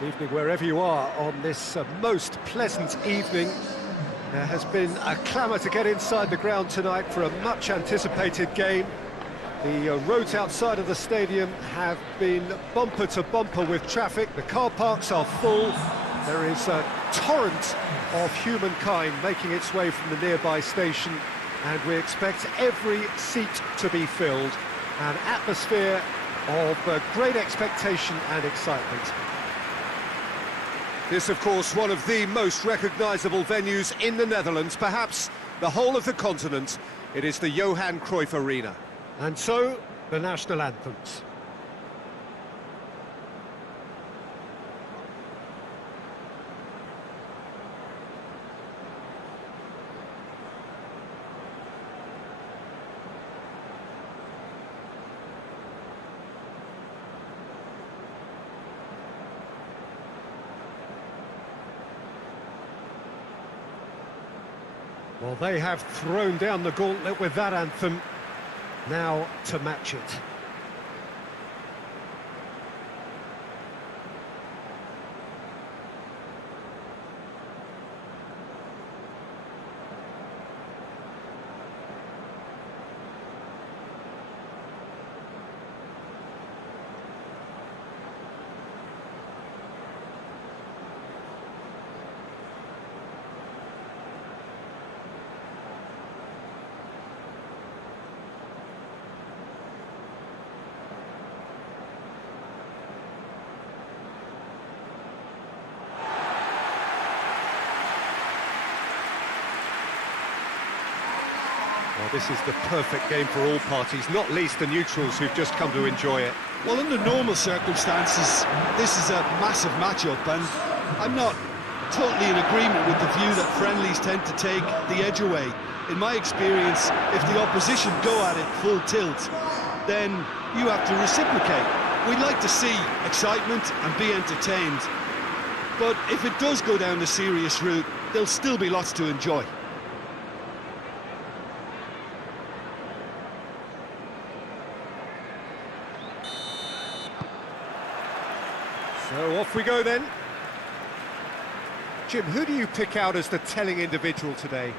Good evening wherever you are on this most pleasant evening. There has been a clamour to get inside the ground tonight for a much-anticipated game. The roads outside of the stadium have been bumper to bumper with traffic. The car parks are full. There is a torrent of humankind making its way from the nearby station, and we expect every seat to be filled. An atmosphere of great expectation and excitement. This, of course, one of the most recognisable venues in the Netherlands, perhaps the whole of the continent. It is the Johan Cruyff Arena. And so, the national anthems. Well, they have thrown down the gauntlet with that anthem. Now to match it. Well, this is the perfect game for all parties, not least the neutrals who've just come to enjoy it. Well, under normal circumstances, this is a massive matchup, and I'm not totally in agreement with the view that friendlies tend to take the edge away. In my experience, if the opposition go at it full tilt, then you have to reciprocate. We'd like to see excitement and be entertained, but if it does go down the serious route, there'll still be lots to enjoy. So off we go then. Jim, who do you pick out as the telling individual today?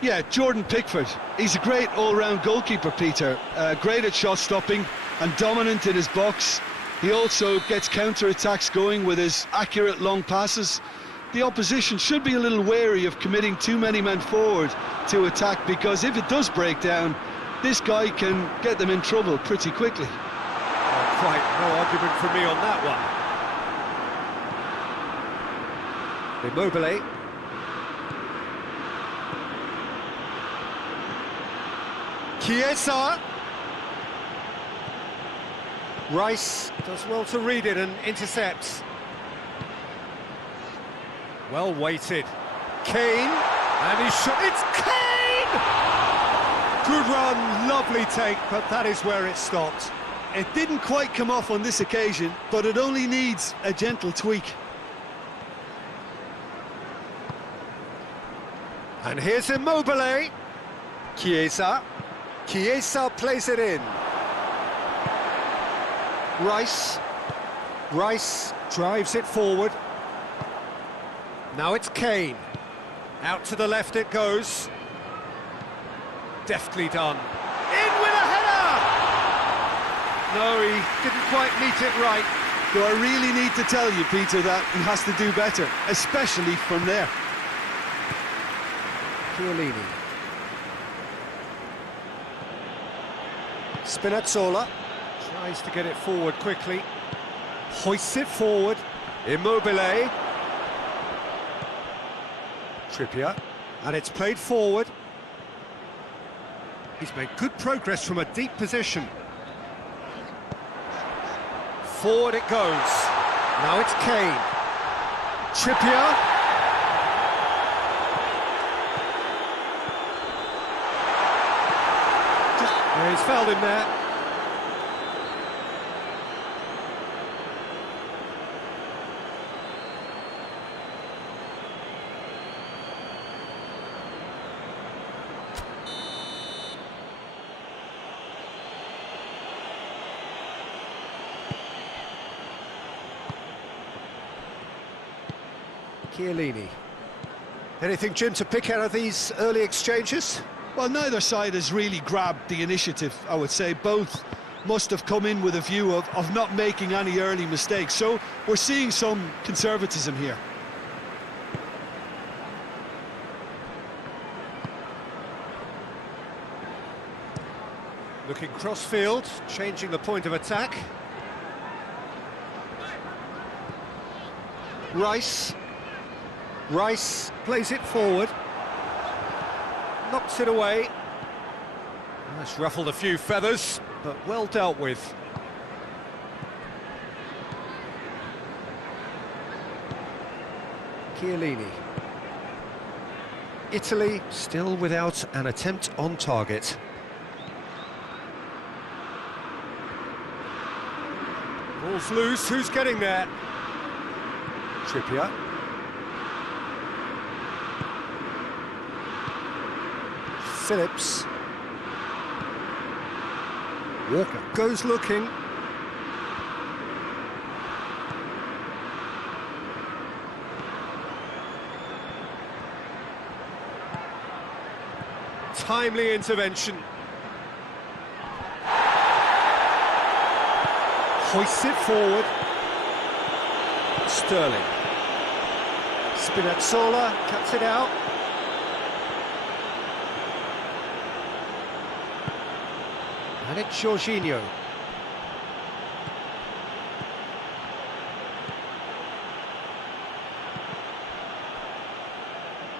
Yeah, Jordan Pickford. He's a great all-round goalkeeper, Peter. Great at shot stopping and dominant in his box. He also gets counter-attacks going with his accurate long passes. The opposition should be a little wary of committing too many men forward to attack, because if it does break down, this guy can get them in trouble pretty quickly. Well, quite no argument from me on that one. Immobile. Chiesa. Rice does well to read it and intercepts. Well weighted. Kane, and he's shot. It's Kane! Good run, lovely take, but that is where it stopped. It didn't quite come off on this occasion, but it only needs a gentle tweak. And here's Immobile. Chiesa. Chiesa plays it in. Rice. Rice drives it forward. Now it's Kane. Out to the left it goes. Deftly done. In with a header! No, he didn't quite meet it right. Do I really need to tell you, Peter, that he has to do better, especially from there? Chiellini. Spinazzola tries to get it forward quickly. Hoists it forward. Immobile. Trippier. And it's played forward. He's made good progress from a deep position. Forward it goes. Now it's Kane. Trippier. He's fouled him there. Chiellini. Anything, Jim, to pick out of these early exchanges? Well, neither side has really grabbed the initiative, I would say. Both must have come in with a view of not making any early mistakes. So we're seeing some conservatism here. Looking cross-field, changing the point of attack. Rice plays it forward. Knocks it away. That's ruffled a few feathers, but well dealt with. Chiellini. Italy still without an attempt on target. Ball's loose, who's getting there? Trippier. Phillips. Walker goes looking. Timely intervention. Hoists it forward. Sterling. Spinazzola cuts it out. And it's Jorginho.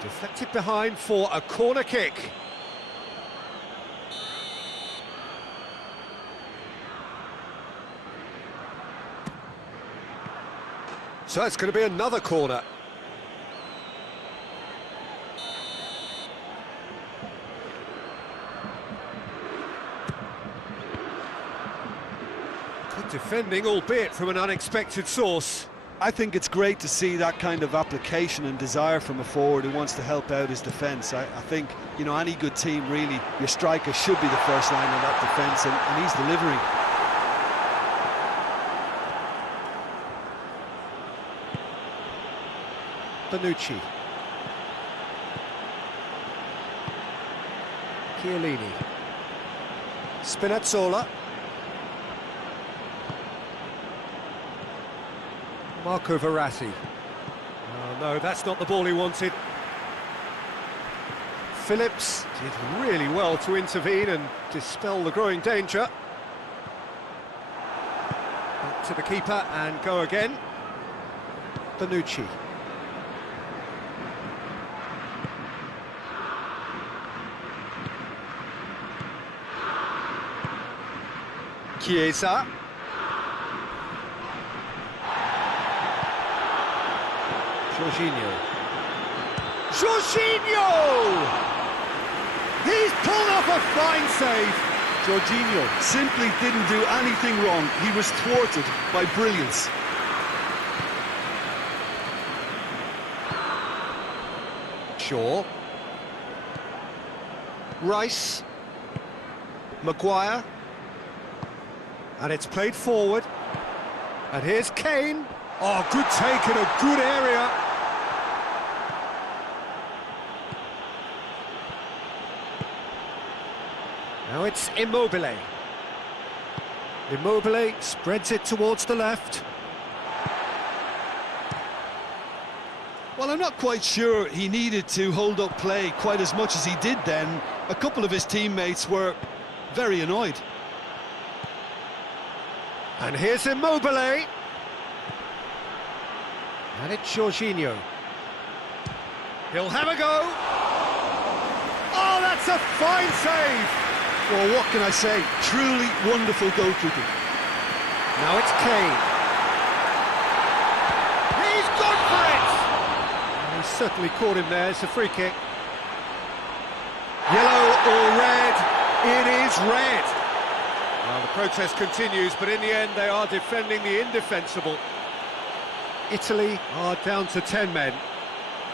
Deflected behind for a corner kick. So it's going to be another corner. Good defending, albeit from an unexpected source. I think it's great to see that kind of application and desire from a forward who wants to help out his defence. I think, you know, any good team, really, your striker should be the first line of that defence, and he's delivering. Bonucci. Chiellini. Spinazzola. Marco Verratti. Oh no, that's not the ball he wanted. Phillips did really well to intervene and dispel the growing danger. Back to the keeper and go again. Bonucci. Chiesa. Jorginho. He's pulled off a fine save. Jorginho simply didn't do anything wrong. He was thwarted by brilliance. Shaw. Rice. Maguire. And it's played forward. And here's Kane. Oh, good take in a good area. Now it's Immobile. Immobile spreads it towards the left. Well, I'm not quite sure he needed to hold up play quite as much as he did then. A couple of his teammates were very annoyed. And here's Immobile. And it's Jorginho. He'll have a go. Oh, that's a fine save. Well, what can I say? Truly wonderful goalkeeping. Now it's Kane. He's gone for it! And he certainly caught him there. It's a free kick. Yellow or red? It is red. Well, the protest continues, but in the end they are defending the indefensible. Italy are down to 10 men.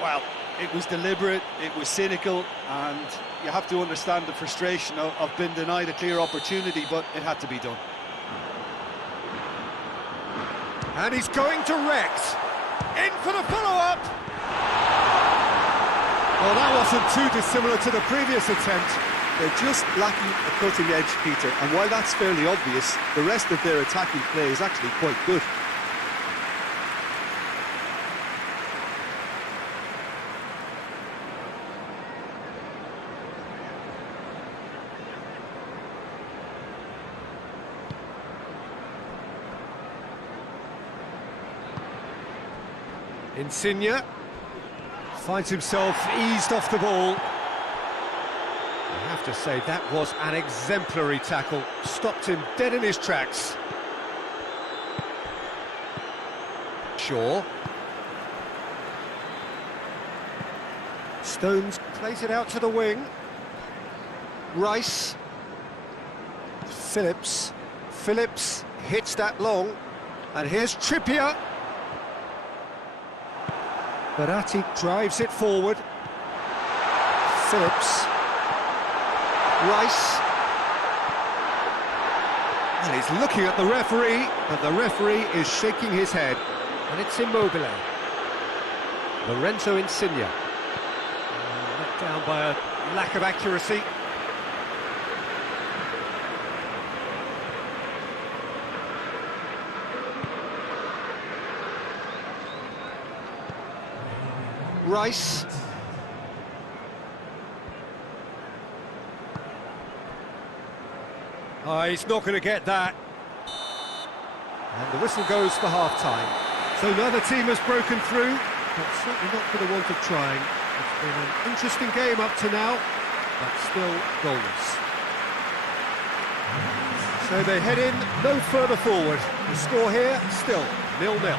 Well, it was deliberate, it was cynical, and you have to understand the frustration of being denied a clear opportunity, but it had to be done. And he's going direct. In for the follow-up. Well, that wasn't too dissimilar to the previous attempt. They're just lacking a cutting edge, Peter, and while that's fairly obvious, the rest of their attacking play is actually quite good. Insigne finds himself eased off the ball. I have to say, that was an exemplary tackle. Stopped him dead in his tracks. Shaw. Stones plays it out to the wing. Rice. Phillips. Phillips hits that long. And here's Trippier. Verratti drives it forward. Phillips. Rice. And he's looking at the referee, but the referee is shaking his head. And it's Immobile. Lorenzo Insigne. Let down by a lack of accuracy. Rice. Oh, he's not going to get that. And the whistle goes for half-time. So neither team has broken through, but certainly not for the want of trying. It's been an interesting game up to now, but still goalless. So they head in no further forward. The score here, still 0-0.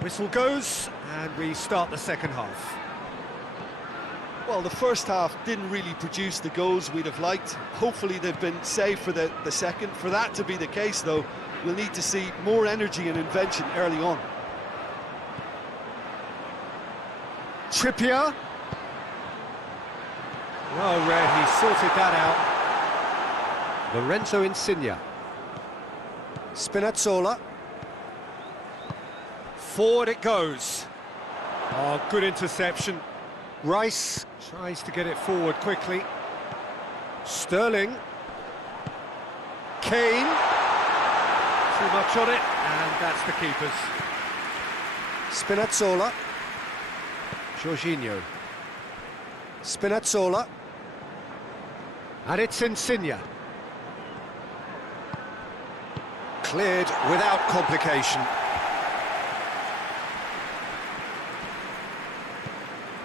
Whistle goes, and we start the second half. Well, the first half didn't really produce the goals we'd have liked. Hopefully they've been saved for the second. For that to be the case, though, we'll need to see more energy and invention early on. Trippier. Well read, he sorted that out. Lorenzo Insigne. Spinazzola. Forward it goes. Oh, good interception. Rice tries to get it forward quickly. Sterling. Kane. Too much on it, and that's the keeper's. Spinazzola. Jorginho. Spinazzola. And it's Insigne. Cleared without complication.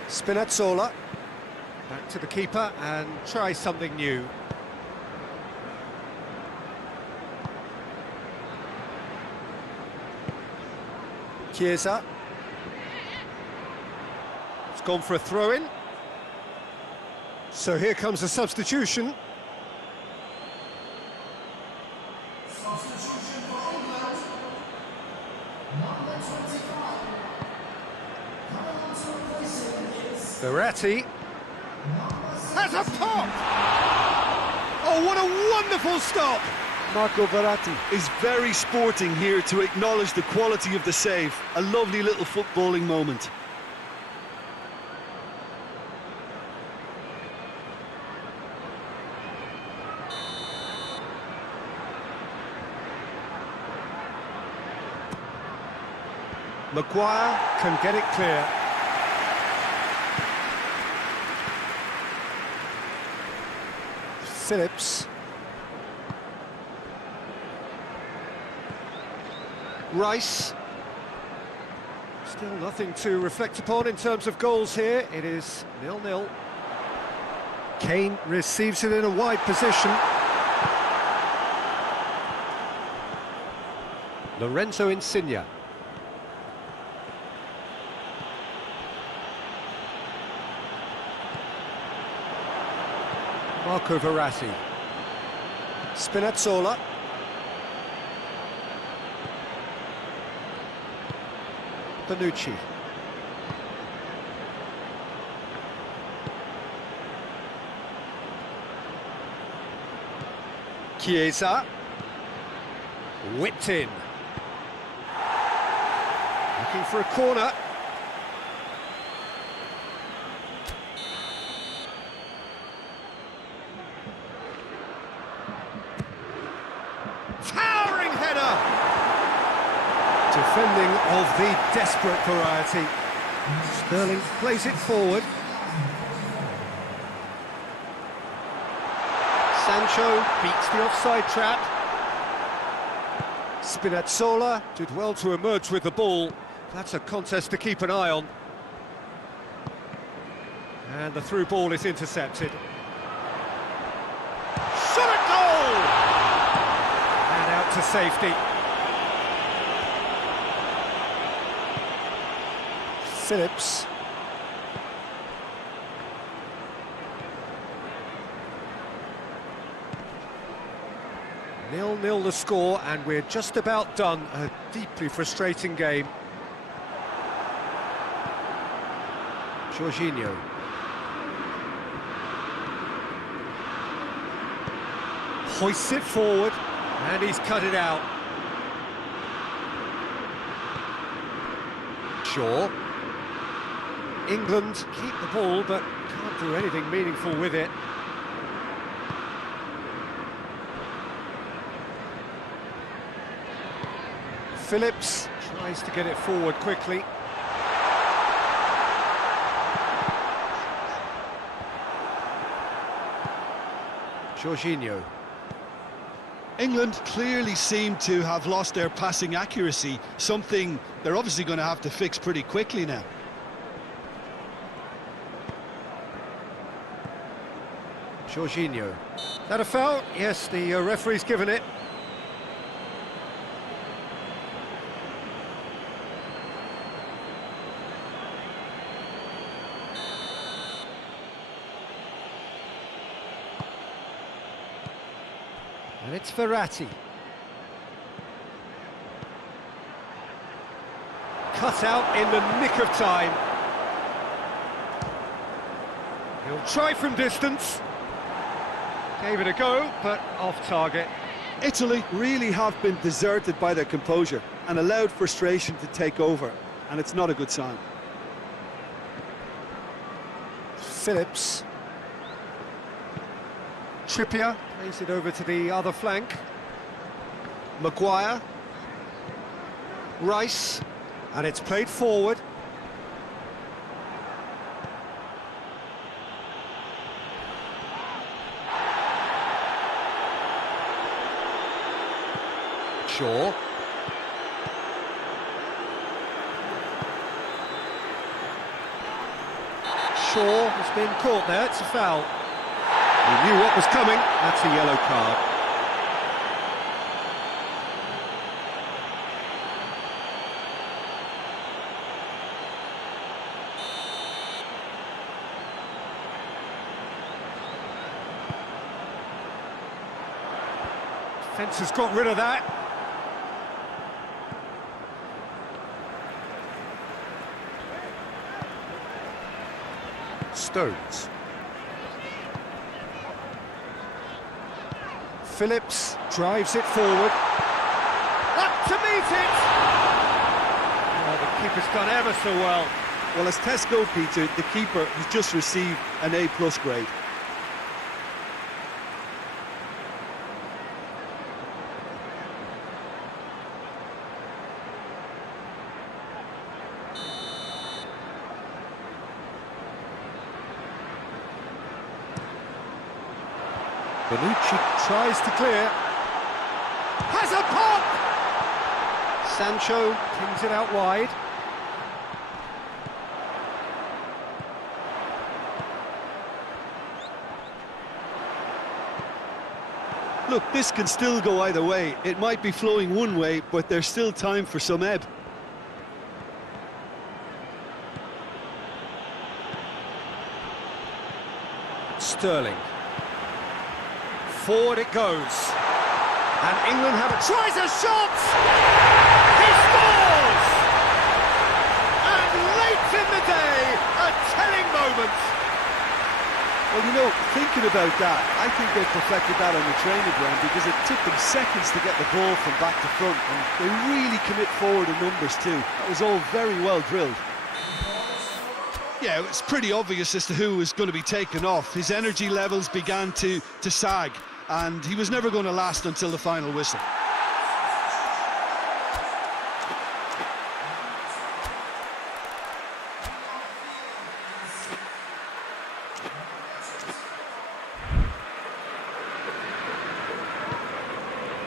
Spinazzola, back to the keeper and try something new. Chiesa. It's gone for a throw-in. So here comes a substitution. Verratti has a pop! Oh, what a wonderful stop! Marco Verratti is very sporting here to acknowledge the quality of the save. A lovely little footballing moment. Maguire can get it clear. Phillips. Rice. Still nothing to reflect upon in terms of goals here. It is 0-0. Kane receives it in a wide position. Lorenzo Insigne. Marco Verratti. Spinazzola. Bonucci. Chiesa. Whipped in. Looking for a corner. Towering header! Defending of the desperate variety. Sterling plays it forward. Sancho beats the offside trap. Spinazzola did well to emerge with the ball. That's a contest to keep an eye on. And the through ball is intercepted. Shot at goal! And out to safety. Phillips. Nil-nil the score, and we're just about done. A deeply frustrating game. Jorginho. Hoists it forward, and he's cut it out. Shaw. England keep the ball, but can't do anything meaningful with it. Phillips tries to get it forward quickly. Jorginho. England clearly seem to have lost their passing accuracy, something they're obviously going to have to fix pretty quickly now. Jorginho. That a foul? Yes, the referee's given it. And it's Verratti. Cut out in the nick of time. He'll try from distance. Gave it a go, but off target. Italy really have been deserted by their composure and allowed frustration to take over, and it's not a good sign. Phillips. Trippier plays it over to the other flank. Maguire. Rice. And it's played forward. Shaw. Shaw has been caught there, it's a foul. He knew what was coming, that's a yellow card. Defence has got rid of that. Stones. Phillips drives it forward. Up to meet it! Oh, the keeper's done ever so well. Well, as tests go, Peter, the keeper has just received an A+ grade. Bonucci tries to clear. Has a pop! Sancho pings it out wide. Look, this can still go either way. It might be flowing one way, but there's still time for some ebb. Sterling. Forward it goes. And England have it. Tries a shot! He scores! And late in the day, a telling moment. Well, you know, thinking about that, I think they perfected that on the training ground because it took them seconds to get the ball from back to front, and they really commit forward in numbers too. That was all very well drilled. Yeah, it's pretty obvious as to who was going to be taken off. His energy levels began to sag, and he was never going to last until the final whistle.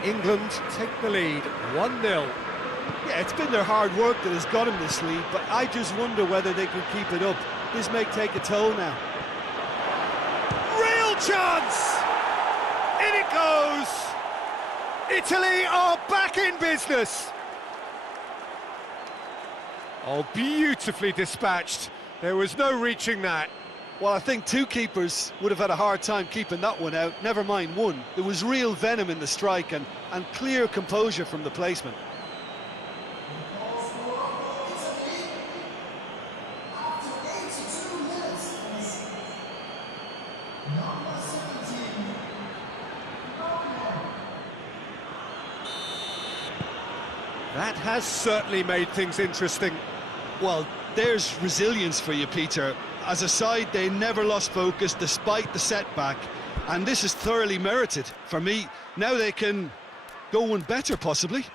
England take the lead, 1-0. Yeah, it's been their hard work that has got them this lead, but I just wonder whether they can keep it up. This may take a toll now. Real chance! In it goes! Italy are back in business! Oh, beautifully dispatched. There was no reaching that. Well, I think two keepers would have had a hard time keeping that one out, never mind one. There was real venom in the strike and clear composure from the placement. That has certainly made things interesting. Well, there's resilience for you, Peter. As a side, they never lost focus despite the setback, and this is thoroughly merited. For me, now they can go one better, possibly.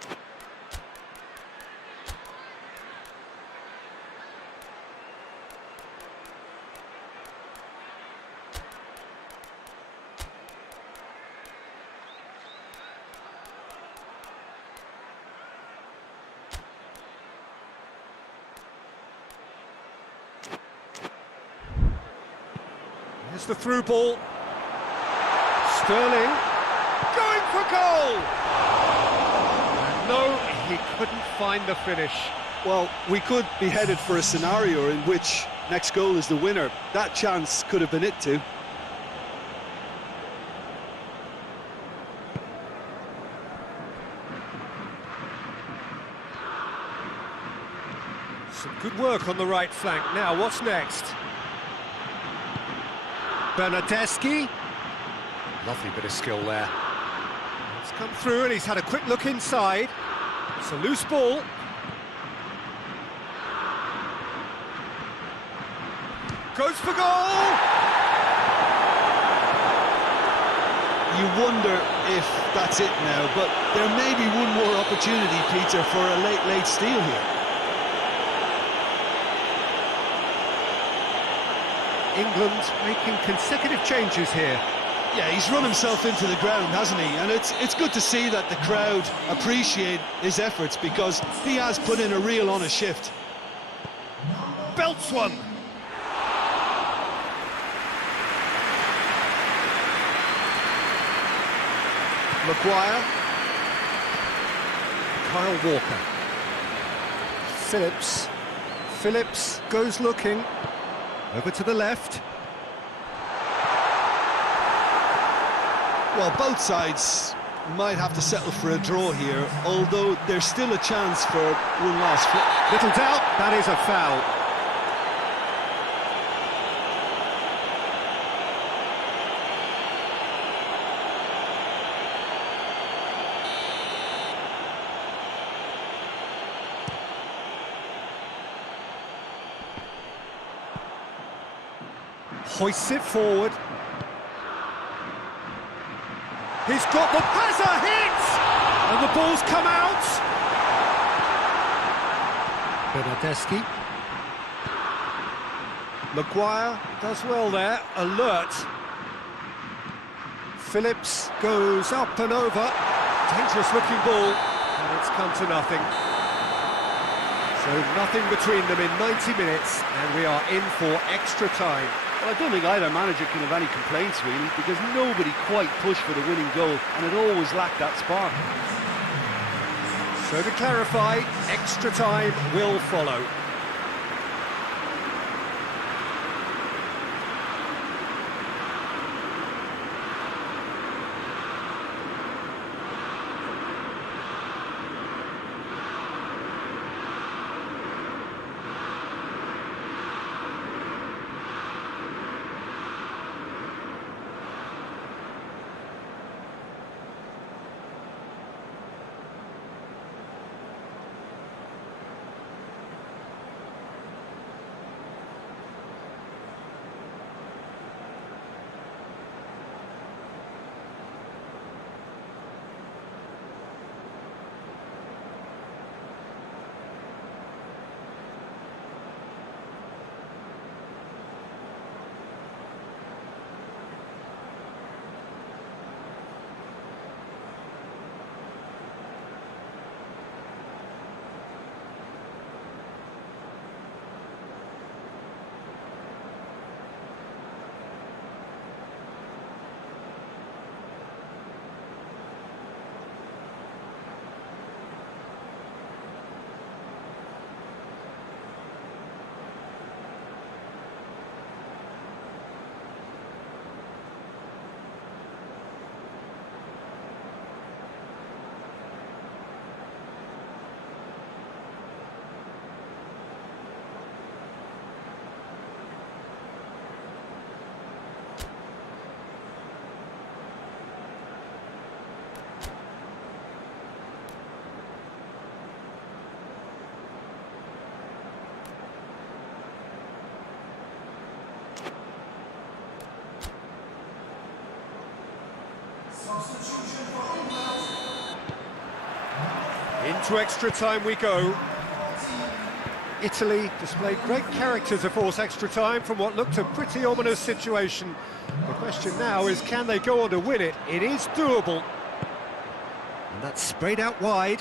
Here's the through ball. Sterling going for goal! And no, he couldn't find the finish. Well, we could be headed for a scenario in which next goal is the winner. That chance could have been it too. Some good work on the right flank. Now, what's next? Bernardeschi. Lovely bit of skill there. It's come through and he's had a quick look inside. It's a loose ball. Goes for goal! You wonder if that's it now, but there may be one more opportunity, Peter, for a late steal here. England making consecutive changes here. Yeah, he's run himself into the ground, hasn't he? And it's good to see that the crowd appreciate his efforts because he has put in a real honest shift. Belts one. Maguire. Kyle Walker. Phillips. Phillips goes looking. Over to the left. Well, both sides might have to settle for a draw here, although there's still a chance for one last flip. Little doubt, that is a foul. Hoists it forward. He's got the has a hit! And the ball's come out. Bernardeschi. Maguire does well there, alert. Phillips goes up and over. Dangerous looking ball, and it's come to nothing. So nothing between them in 90 minutes, and we are in for extra time. Well, I don't think either manager can have any complaints, really, because nobody quite pushed for the winning goal, and it always lacked that spark. So to clarify, extra time will follow. Into extra time we go. Italy displayed great character to force extra time from what looked a pretty ominous situation. The question now is, can they go on to win it? It is doable. And that's sprayed out wide.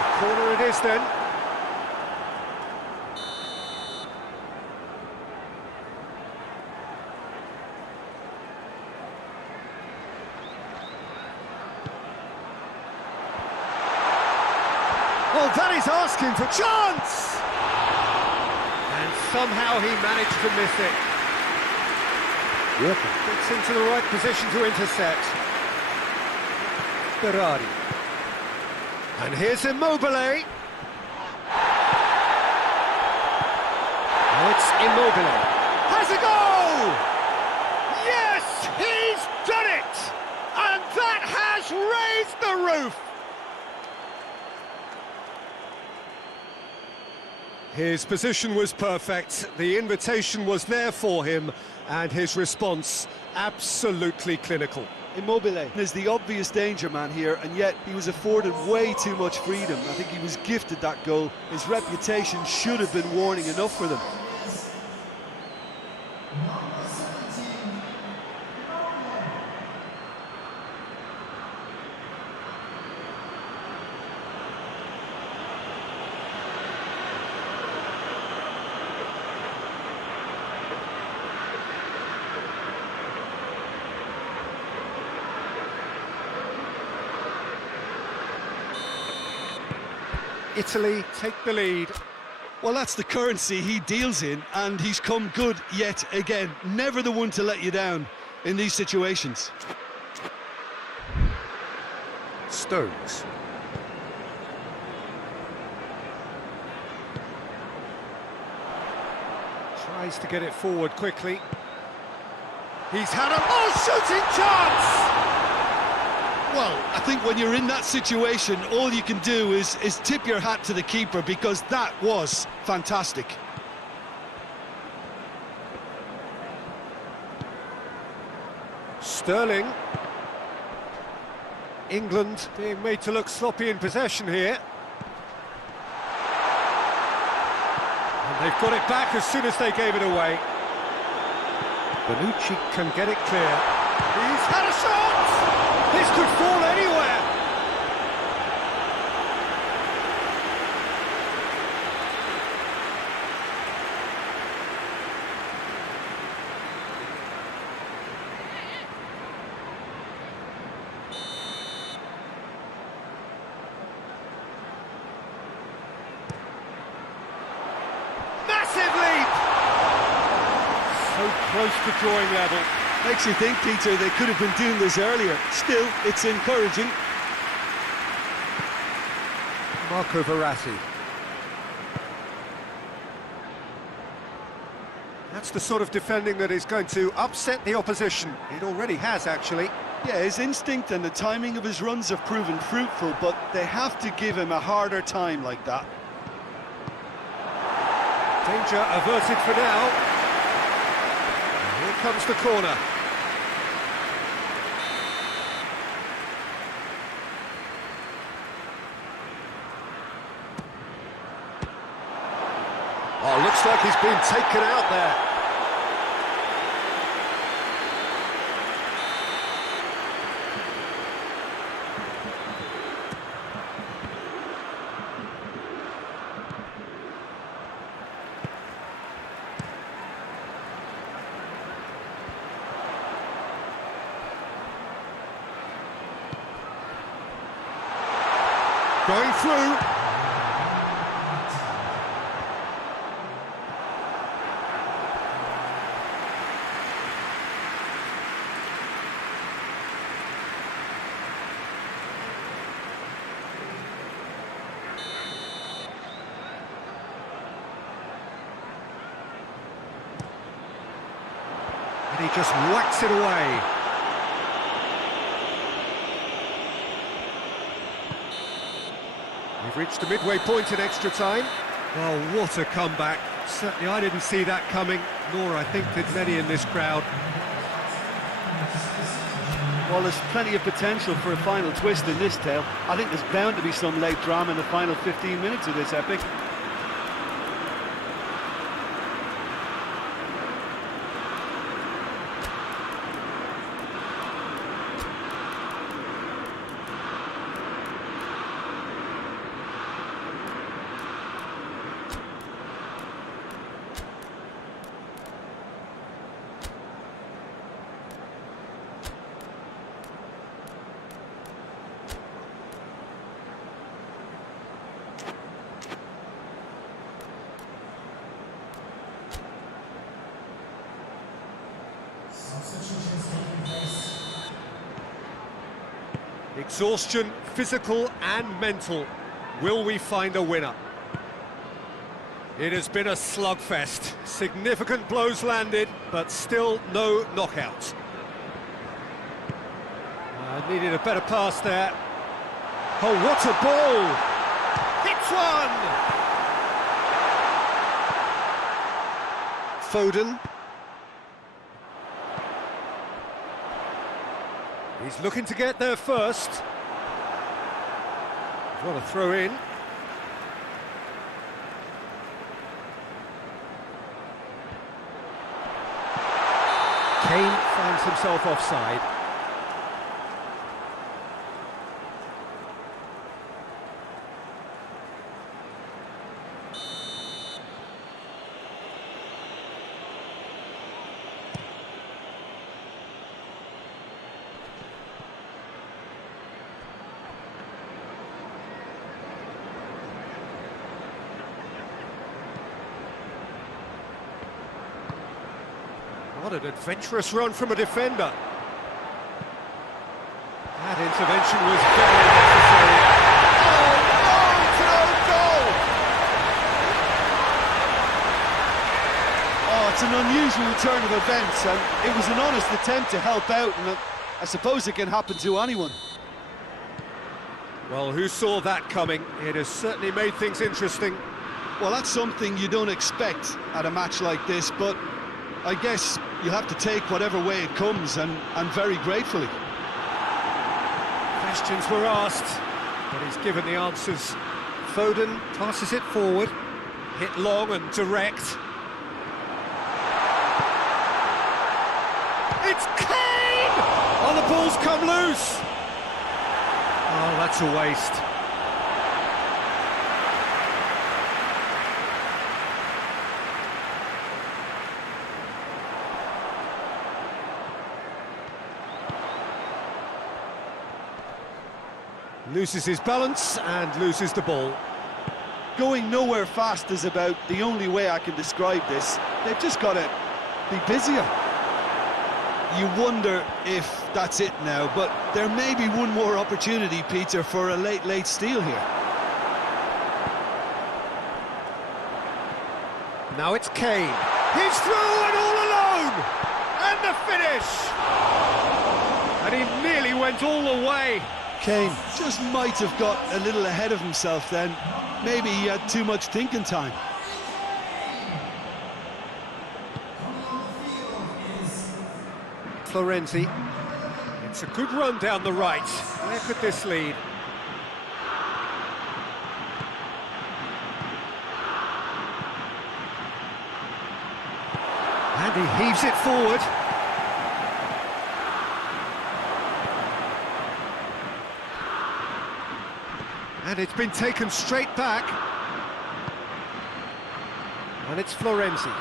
The corner it is then. Well, that is asking for chance! And somehow he managed to miss it. Gets into the right position to intercept. Berardi. And here's Immobile. Now it's Immobile. Has a goal! Yes, he's done it! And that has raised the roof! His position was perfect, the invitation was there for him, and his response absolutely clinical. Immobile is the obvious danger man here, and yet he was afforded way too much freedom. I think he was gifted that goal. His reputation should have been warning enough for them. Italy take the lead. Well, that's the currency he deals in, and he's come good yet again. Never the one to let you down. in these situations. Stones. Tries to get it forward quickly. He's had a shooting chance! Well, I think when you're in that situation, all you can do is tip your hat to the keeper, because that was fantastic. Sterling. England being made to look sloppy in possession here. And they've got it back as soon as they gave it away. Bonucci can get it clear. He's had a shot! This could fall anywhere! Massive leap! So close to drawing level. Makes you think, Peter, they could have been doing this earlier. Still, it's encouraging. Marco Verratti. That's the sort of defending that is going to upset the opposition. It already has, actually. Yeah, his instinct and the timing of his runs have proven fruitful, but they have to give him a harder time like that. Danger averted for now. Here comes the corner. Oh, looks like he's been taken out there. Going through. And he just whacks it away. We've reached the midway point in extra time. Oh, what a comeback. Certainly I didn't see that coming, nor I think did many in this crowd. Well, there's plenty of potential for a final twist in this tale. I think there's bound to be some late drama in the final 15 minutes of this epic. Exhaustion, physical and mental. Will we find a winner? It has been a slugfest. Significant blows landed, but still no knockout. Needed a better pass there. Oh, what a ball! Hits one! Foden. He's looking to get there first. What a throw in. Kane finds himself offside. What an adventurous run from a defender. That intervention was very necessary. Oh, it's an unusual turn of events, and it was an honest attempt to help out, and I suppose it can happen to anyone. Well, who saw that coming? It has certainly made things interesting. Well, that's something you don't expect at a match like this, but I guess you have to take whatever way it comes, and very gratefully. Questions were asked, but he's given the answers. Foden passes it forward, hit long and direct. It's Kane! Oh, the ball's come loose! Oh, that's a waste. Loses his balance and loses the ball. Going nowhere fast is about the only way I can describe this. They've just got to be busier. You wonder if that's it now, but there may be one more opportunity, Peter, for a late steal here. Now it's Kane. He's through and all alone! And the finish! And he nearly went all the way. Kane just might have got a little ahead of himself then. Maybe he had too much thinking time. Florenzi. It's a good run down the right. Where could this lead? And he heaves it forward. And it's been taken straight back. And it's Florenzi.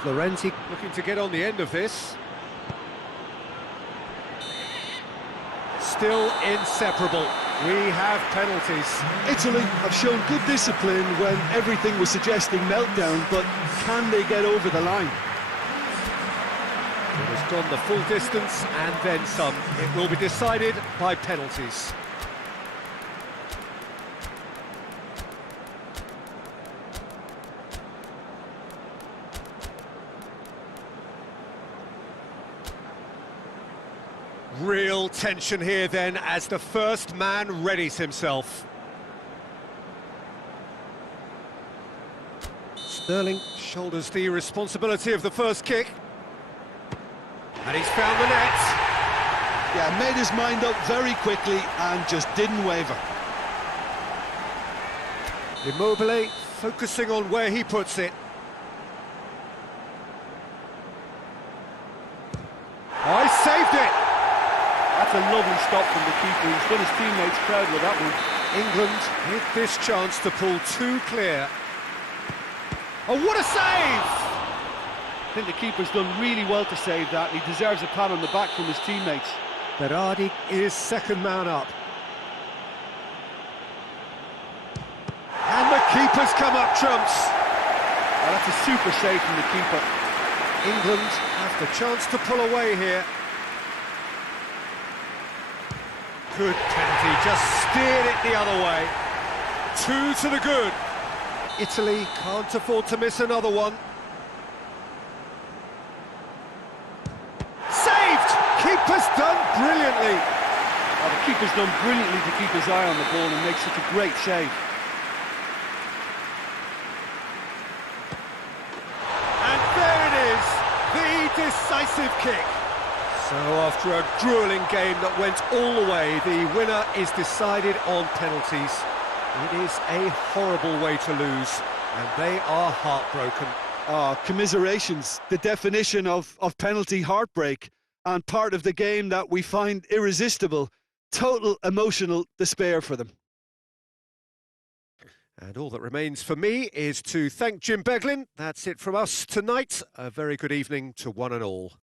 Florenzi looking to get on the end of this. Still inseparable. We have penalties. Italy have shown good discipline when everything was suggesting meltdown, but can they get over the line? It has gone the full distance and then some. It will be decided by penalties. Real tension here then as the first man readies himself. Sterling shoulders the responsibility of the first kick. And he's found the net. Yeah, made his mind up very quickly and just didn't waver. Immobile focusing on where he puts it. Oh, he saved it! That's a lovely stop from the keeper. He's done his teammates proud with that one. England with this chance to pull two clear. Oh, what a save! I think the keeper's done really well to save that. He deserves a pat on the back from his teammates. Berardi is second man up. And the keeper's come up trumps. Oh, that's a super save from the keeper. England have the chance to pull away here. Good penalty, just steered it the other way. 2 to the good. Italy can't afford to miss another one. Saved! Keeper's done brilliantly. Oh, the keeper's done brilliantly to keep his eye on the ball and make such a great save. And there it is, the decisive kick. So after a gruelling game that went all the way, the winner is decided on penalties. It is a horrible way to lose, and they are heartbroken. Commiserations, the definition of penalty heartbreak, and part of the game that we find irresistible. Total emotional despair for them. And all that remains for me is to thank Jim Beglin. That's it from us tonight. A very good evening to one and all.